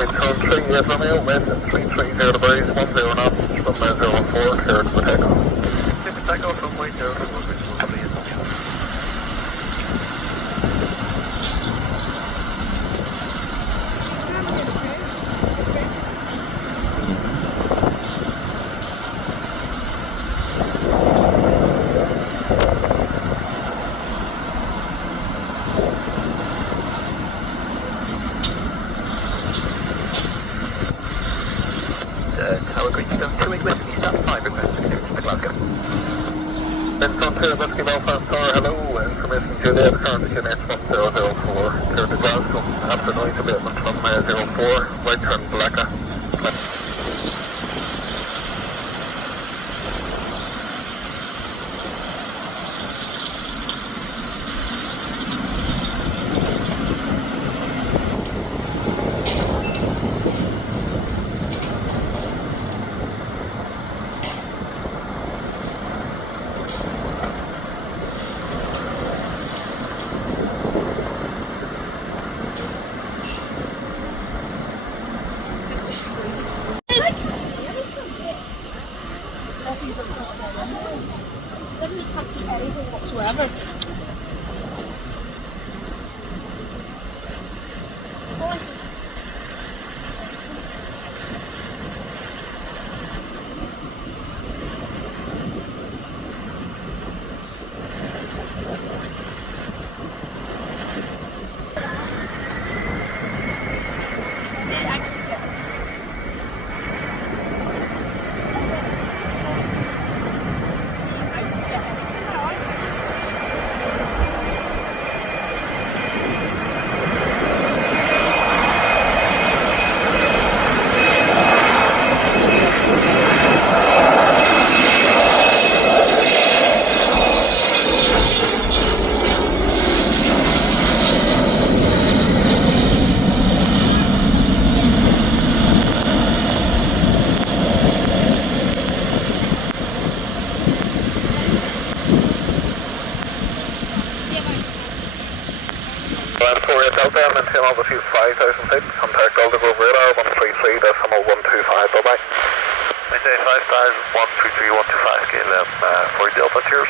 Turn 3, yes, Romeo, west at 330 degrees, 10 knots, from 04, cleared for takeoff. If takeoff runway 04, which will be in. Tower Green Stone 28 Whiskey, stop 5, request to clearance for Glasgow. Benson 2, Whiskey Belfast Tower, hello, information Juliet, current QNH 1004, clear to Glasgow, after noise abatement from 04, right turn Blacka. Literally can't see anything whatsoever. Oh, I see. Land 48 Delta, maintain altitude 5,000 feet, contact Delta Grove radar 133.125, bye bye. Maintain 5,000, 133.125, KLM 40 Delta, cheers.